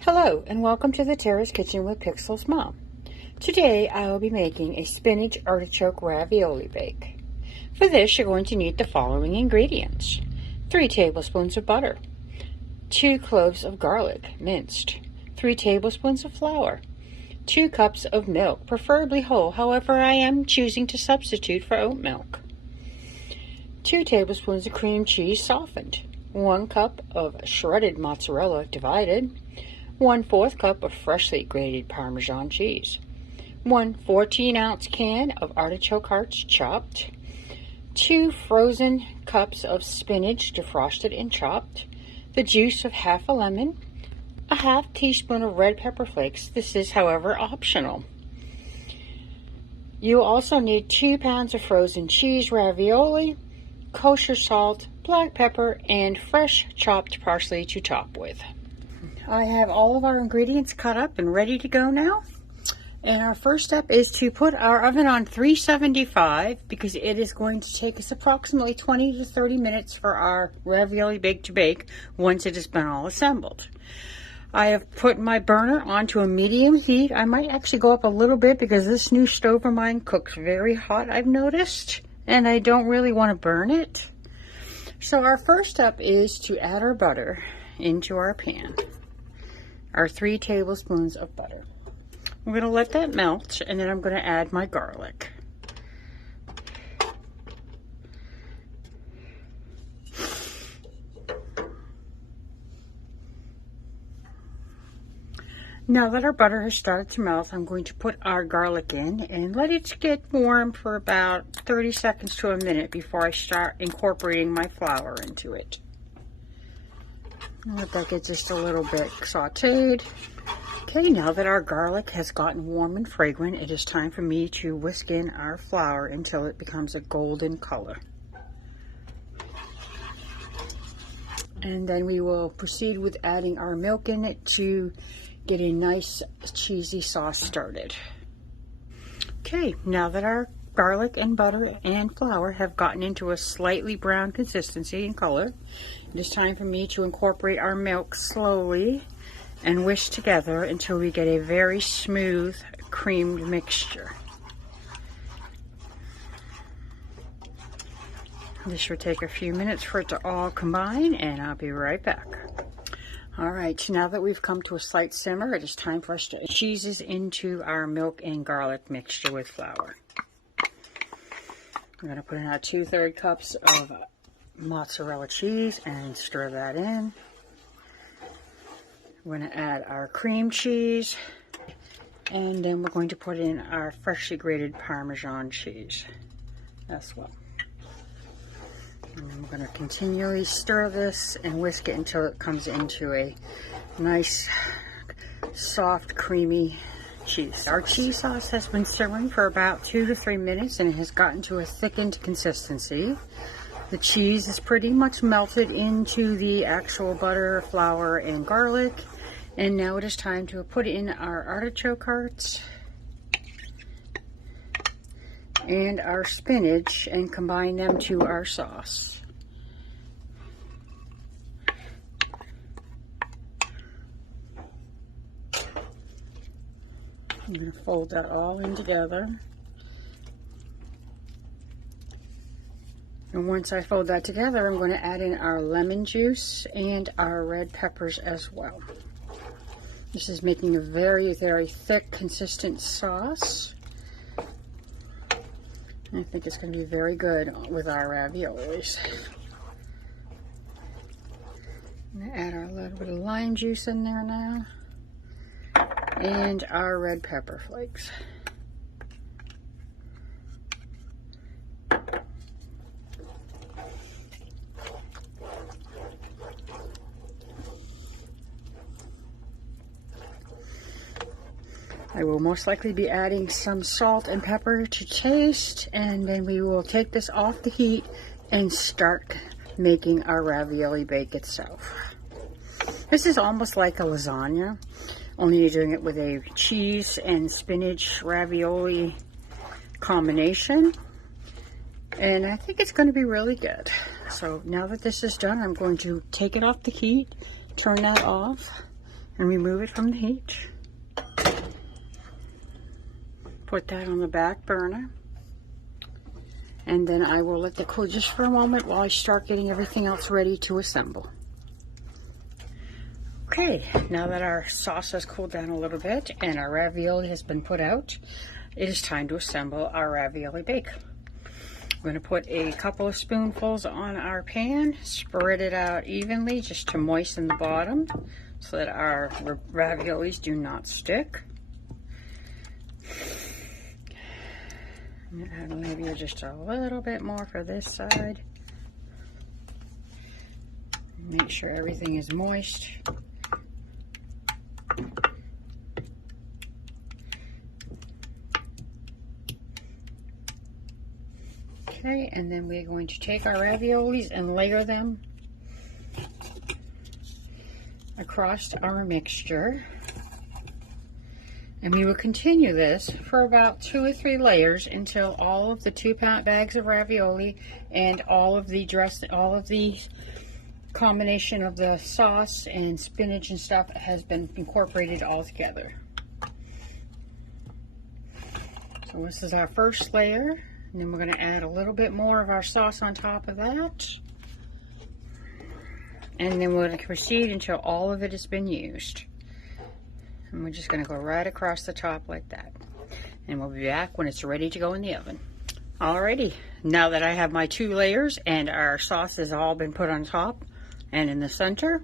Hello and welcome to the Terra's Kitchen with Pixel's Mom. Today I will be making a spinach artichoke ravioli bake. For this you're going to need the following ingredients: 3 tablespoons of butter, 2 cloves of garlic minced, 3 tablespoons of flour, 2 cups of milk, preferably whole, however I am choosing to substitute for oat milk, 2 tablespoons of cream cheese softened, 1 cup of shredded mozzarella divided, 1/4 cup of freshly grated Parmesan cheese, 1 14-ounce can of artichoke hearts chopped, 2 frozen cups of spinach defrosted and chopped, the juice of half a lemon, a half teaspoon of red pepper flakes. This is, however, optional. You also need 2 pounds of frozen cheese ravioli, kosher salt, black pepper, and fresh chopped parsley to top with. I have all of our ingredients cut up and ready to go now. And our first step is to put our oven on 375 because it is going to take us approximately 20 to 30 minutes for our ravioli bake to bake once it has been all assembled. I have put my burner onto a medium heat. I might actually go up a little bit because this new stove of mine cooks very hot, I've noticed, and I don't really want to burn it. So our first step is to add our butter into our pan. Our 3 tablespoons of butter. I'm going to let that melt, and then I'm going to add my garlic. Now that our butter has started to melt, I'm going to put our garlic in and let it get warm for about 30 seconds to a minute before I start incorporating my flour into it. Let that get just a little bit sauteed. Okay, now that our garlic has gotten warm and fragrant, it is time for me to whisk in our flour until it becomes a golden color. And then we will proceed with adding our milk in it to get a nice cheesy sauce started. Okay, now that our garlic and butter and flour have gotten into a slightly brown consistency and color, it is time for me to incorporate our milk slowly and whisk together until we get a very smooth creamed mixture. This should take a few minutes for it to all combine, and I'll be right back. Alright, now that we've come to a slight simmer, it is time for us to add cheeses into our milk and garlic mixture with flour. I'm going to put in our 2/3 cups of mozzarella cheese and stir that in. We're going to add our cream cheese, and then we're going to put in our freshly grated Parmesan cheese as well. And then we're going to continually stir this and whisk it until it comes into a nice, soft, creamy cheese. Our cheese sauce has been simmering for about 2 to 3 minutes and it has gotten to a thickened consistency. The cheese is pretty much melted into the actual butter, flour, and garlic. And now it is time to put in our artichoke hearts and our spinach and combine them to our sauce. I'm going to fold that all in together. And once I fold that together, I'm going to add in our lemon juice and our red peppers as well. This is making a very, very thick, consistent sauce. I think it's going to be very good with our raviolis. I'm going to add our little bit of lime juice in there now. And our red pepper flakes. I will most likely be adding some salt and pepper to taste, and then we will take this off the heat and start making our ravioli bake itself. This is almost like a lasagna, only you're doing it with a cheese and spinach ravioli combination, and I think it's going to be really good. So now that this is done, I'm going to take it off the heat, turn that off, and remove it from the heat. Put that on the back burner. And then I will let that cool just for a moment while I start getting everything else ready to assemble. Okay, now that our sauce has cooled down a little bit and our ravioli has been put out, it is time to assemble our ravioli bake. We're going to put a couple of spoonfuls on our pan, spread it out evenly just to moisten the bottom so that our raviolis do not stick. And maybe just a little bit more for this side. Make sure everything is moist. Okay, and then we're going to take our raviolis and layer them across our mixture. And we will continue this for about 2 or 3 layers until all of the 2-pound bags of ravioli and all of the combination of the sauce and spinach and stuff has been incorporated all together. So this is our first layer, and then we're going to add a little bit more of our sauce on top of that. And then we're going to proceed until all of it has been used. And we're just going to go right across the top like that. And we'll be back when it's ready to go in the oven. Alrighty, now that I have my 2 layers and our sauce has all been put on top and in the center,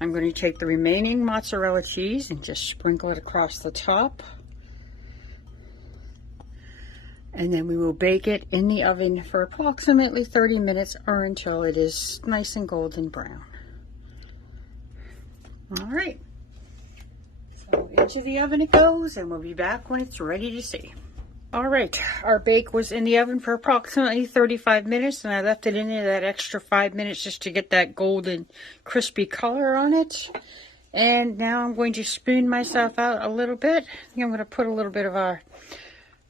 I'm going to take the remaining mozzarella cheese and just sprinkle it across the top. And then we will bake it in the oven for approximately 30 minutes or until it is nice and golden brown. Alright. So into the oven it goes, and we'll be back when it's ready to see. Alright, our bake was in the oven for approximately 35 minutes, and I left it in there that extra 5 minutes just to get that golden crispy color on it. And now I'm going to spoon myself out a little bit. I think I'm going to put a little bit of our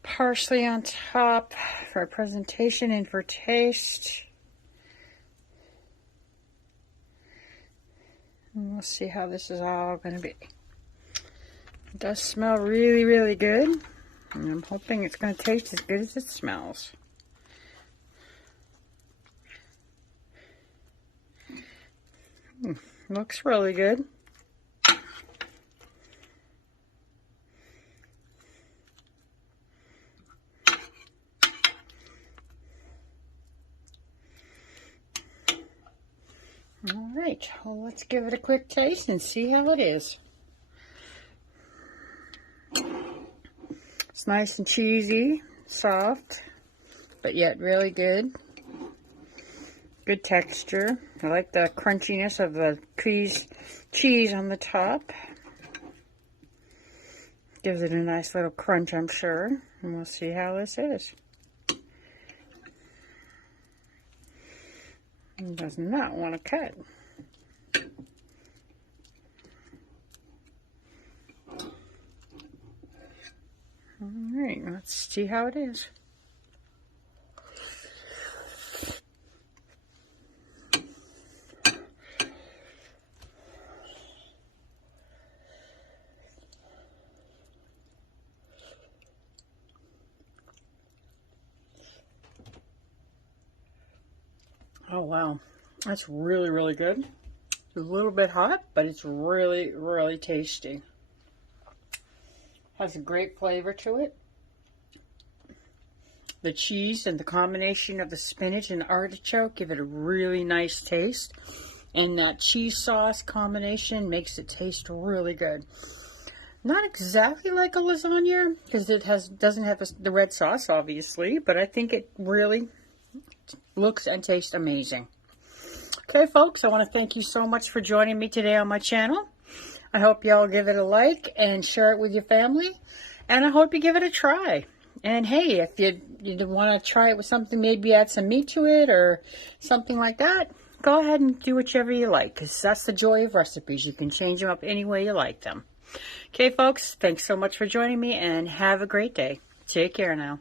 parsley on top for presentation and for taste. And we'll see how this is all going to be. It does smell really, really good. And I'm hoping it's going to taste as good as it smells. Looks really good. Alright, well, let's give it a quick taste and see how it is. It's nice and cheesy, soft, but yet really good. Good texture. I like the crunchiness of the cheese on the top. Gives it a nice little crunch, I'm sure. And we'll see how this is. It does not want to cut. Alright, let's see how it is. Oh wow, that's really, really good. It's a little bit hot, but it's really, really tasty. Has a great flavor to it. The cheese and the combination of the spinach and artichoke give it a really nice taste. And that cheese sauce combination makes it taste really good. Not exactly like a lasagna, because it doesn't have the red sauce, obviously, but I think it really looks and tastes amazing. Okay, folks, I want to thank you so much for joining me today on my channel. I hope y'all give it a like and share it with your family. And I hope you give it a try. And hey, if you want to try it with something, maybe add some meat to it or something like that, go ahead and do whichever you like, because that's the joy of recipes. You can change them up any way you like them. Okay, folks, thanks so much for joining me, and have a great day. Take care now.